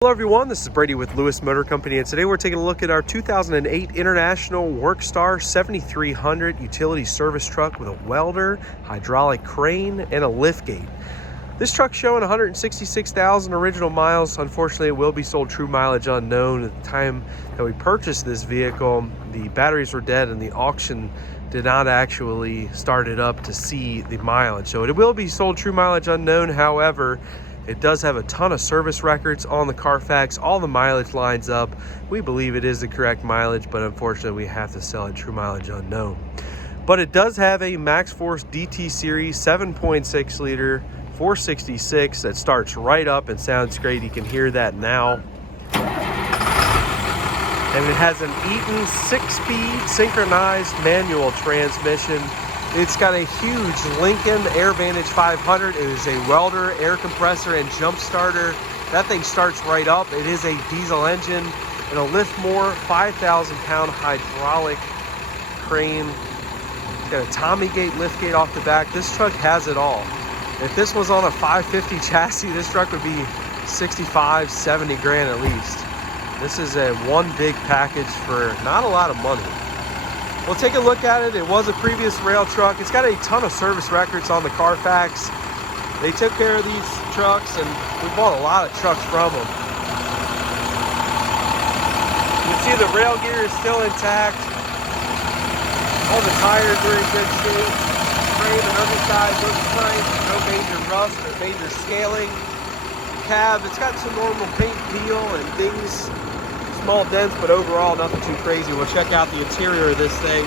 Hello everyone, this is Brady with Lewis Motor Company, and today we're taking a look at our 2008 International Workstar 7300 utility service truck with a welder, hydraulic crane, and a liftgate. This truck's showing 166,000 original miles. Unfortunately, it will be sold true mileage unknown. At the time that we purchased this vehicle, the batteries were dead and the auction did not actually start it up to see the mileage. So it will be sold true mileage unknown. However, it does have a ton of service records on the Carfax. All the mileage lines up. We believe it is the correct mileage, but unfortunately we have to sell it true mileage unknown. But it does have a Max Force DT Series 7.6 liter 466 that starts right up and sounds great. You can hear that now. And it has an Eaton 6-speed synchronized manual transmission. It's got a huge Lincoln AirVantage 500. It is a welder, air compressor, and jump starter. That thing starts right up. It is a diesel engine. It'll lift more 5,000-pound hydraulic crane. It's got a Tommy gate liftgate off the back. This truck has it all. If this was on a 550 chassis, this truck would be 65, 70 grand at least. This is a one big package for not a lot of money. We'll take a look at it. It was a previous rail truck. It's got a ton of service records on the Carfax. They took care of these trucks, and we bought a lot of trucks from them. You can see the rail gear is still intact. All the tires are in good shape. Frame and underside looks nice. No major rust or major scaling. Cab, it's got some normal paint peel and things. Small dents, but overall nothing too crazy. We'll check out the interior of this thing.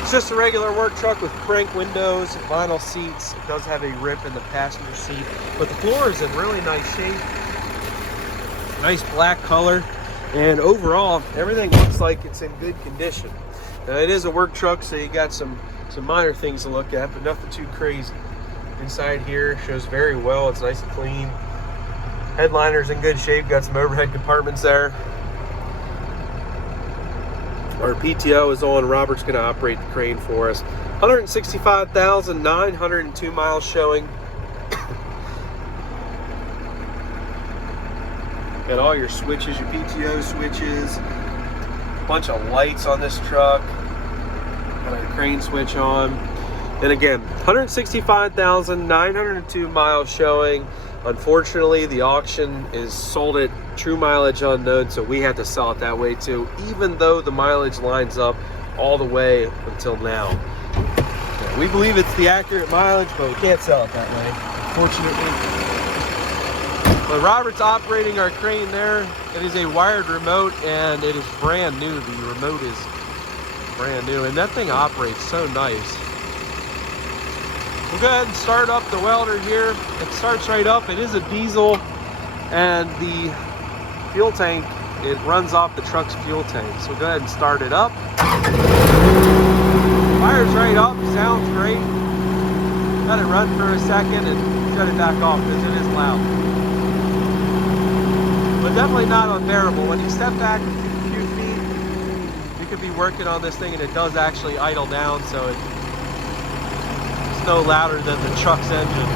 It's just a regular work truck with crank windows, vinyl seats. It does have a rip in the passenger seat, but the floor is in really nice shape. Nice black color, and overall everything looks like it's in good condition. Now, it is a work truck, so you got some minor things to look at, but nothing too crazy. Inside here shows very well. It's nice and clean. Headliner's in good shape. Got some overhead compartments there. Our PTO is on. Robert's going to operate the crane for us. 165,902 miles showing. Got all your switches, your PTO switches. A bunch of lights on this truck. Got our crane switch on. And again, 165,902 miles showing. Unfortunately, the auction is sold at true mileage unknown, so we have to sell it that way too, even though the mileage lines up all the way until now. Yeah, we believe it's the accurate mileage, but we can't sell it that way, unfortunately. But Robert's operating our crane there. It is a wired remote, and it is brand new. The remote is brand new, and that thing operates so nice. We'll go ahead and start up the welder here. It starts right up. It is a diesel, and the fuel tank, it runs off the truck's fuel tank. So we'll go ahead and start it up. Fires right up, sounds great. Let it run for a second and shut it back off because it is loud. But definitely not unbearable. When you step back a few feet, you could be working on this thing and it does actually idle down, so it's no louder than the truck's engine.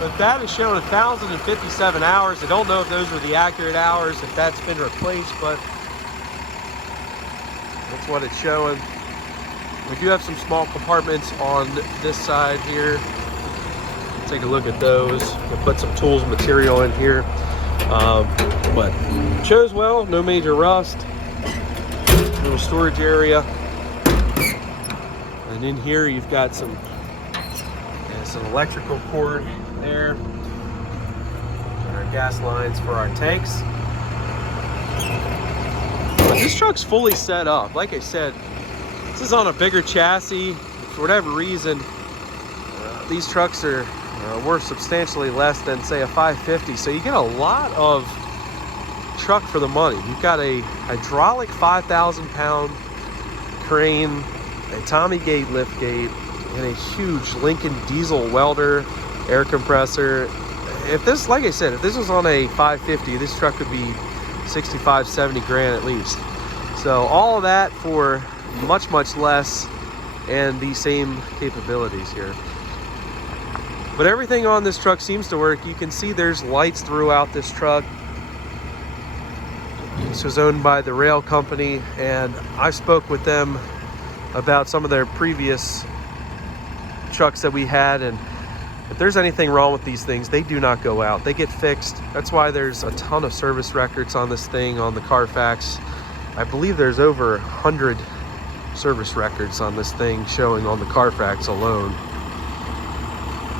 But that is showing 1,057 hours. I don't know if those were the accurate hours, if that's been replaced, but that's what it's showing. We do have some small compartments on this side here. Take a look at those. We'll put some tools material in here. But it shows well, no major rust. Little storage area. And in here you've got some electrical cord there. And our gas lines for our tanks. But this truck's fully set up. Like I said, this is on a bigger chassis. For whatever reason, these trucks are worth substantially less than, say, a 550. So you get a lot of truck for the money. You've got a hydraulic 5,000-pound crane, a Tommy gate liftgate, and a huge Lincoln diesel welder, air compressor. If this, like I said, if this was on a 550, this truck could be 65, 70 grand at least. So all of that for much, much less and the same capabilities here. But everything on this truck seems to work. You can see there's lights throughout this truck. This was owned by the rail company, and I spoke with them about some of their previous trucks that we had, and if there's anything wrong with these things, they do not go out. They get fixed. That's why there's a ton of service records on this thing on the Carfax. I believe there's over 100 service records on this thing showing on the Carfax alone.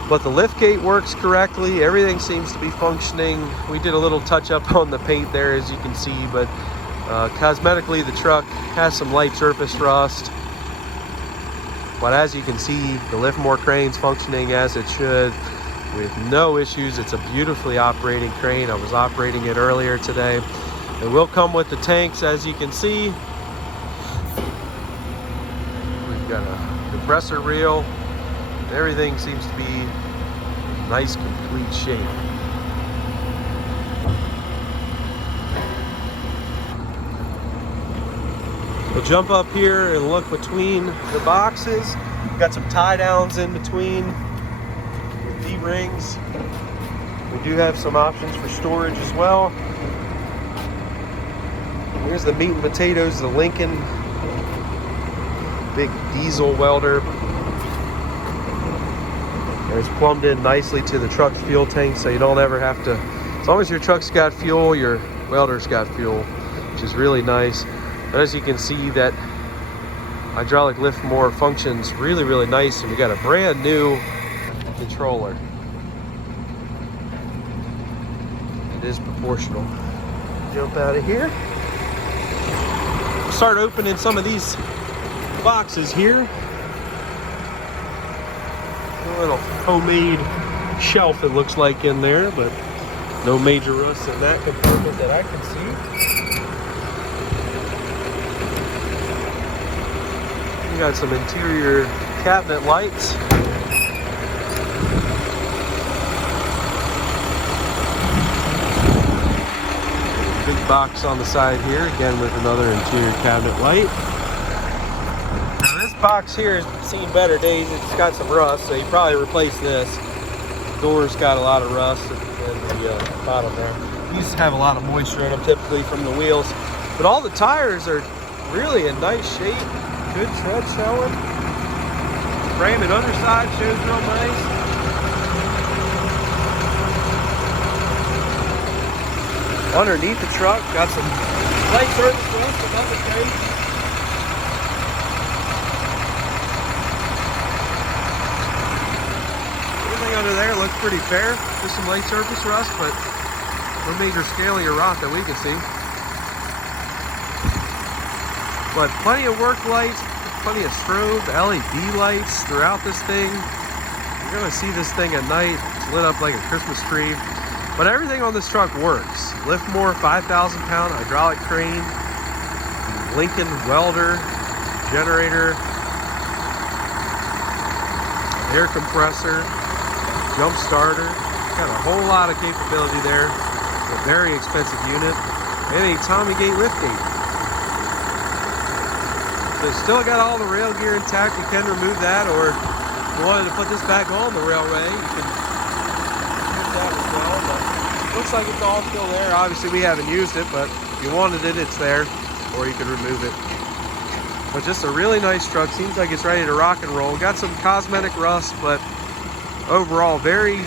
But the liftgate works correctly. Everything seems to be functioning. We did a little touch up on the paint there, as you can see, but cosmetically the truck has some light surface rust. But as you can see, the Liftmore crane's functioning as it should with no issues. It's a beautifully operating crane. I was operating it earlier today. It will come with the tanks, as you can see. We've got a compressor reel. Everything seems to be in nice, complete shape. We'll jump up here and look between the boxes. We've got some tie downs in between with D-rings. We do have some options for storage as well. Here's the meat and potatoes, the Lincoln big diesel welder. And it's plumbed in nicely to the truck's fuel tank, so you don't ever have to, as long as your truck's got fuel, your welder's got fuel, which is really nice. But as you can see, that hydraulic Liftmore functions really, really nice, and we got a brand new controller. It is proportional. Jump out of here. Start opening some of these boxes here. A little homemade shelf, it looks like, in there, but no major rust in that compartment that I can see. We got some interior cabinet lights. Big box on the side here, again with another interior cabinet light. Now this box here has seen better days. It's got some rust, so you probably replace this. The door's got a lot of rust in the bottom there. We used to have a lot of moisture in them typically from the wheels, but all the tires are really in nice shape. Good tread showing. Frame and underside shows real nice. Underneath the truck, got some light surface rust above the crate. Everything under there looks pretty fair. Just some light surface rust, but no major scaling or rot that we can see. But plenty of work lights, plenty of strobe, LED lights throughout this thing. You're gonna see this thing at night. It's lit up like a Christmas tree. But everything on this truck works. Liftmore 5,000 pound hydraulic crane, Lincoln welder, generator, air compressor, jump starter. Got a whole lot of capability there. A very expensive unit. And a Tommy gate liftgate. So still got all the rail gear intact. You can remove that, or if you wanted to put this back on the railway, you can do that as well. But it looks like it's all still there. Obviously we haven't used it, but if you wanted it, it's there, or you could remove it. But just a really nice truck. Seems like it's ready to rock and roll. Got some cosmetic rust, but overall very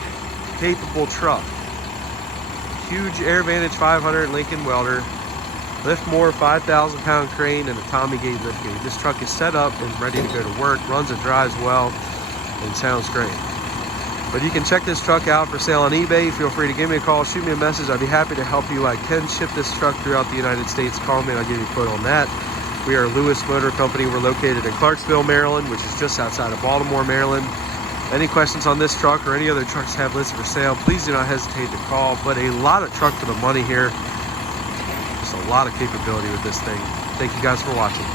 capable truck. Huge AirVantage 500 Lincoln welder. Liftmore 5,000 pound crane and a Tommy gate liftgate. This truck is set up and ready to go to work, runs and drives well, and sounds great. But you can check this truck out for sale on eBay. Feel free to give me a call, shoot me a message. I'd be happy to help you. I can ship this truck throughout the United States. Call me and I'll give you a quote on that. We are Lewis Motor Company. We're located in Clarksville, Maryland, which is just outside of Baltimore, Maryland. Any questions on this truck or any other trucks have listed for sale, please do not hesitate to call. But a lot of truck for the money here. A lot of capability with this thing. Thank you guys for watching.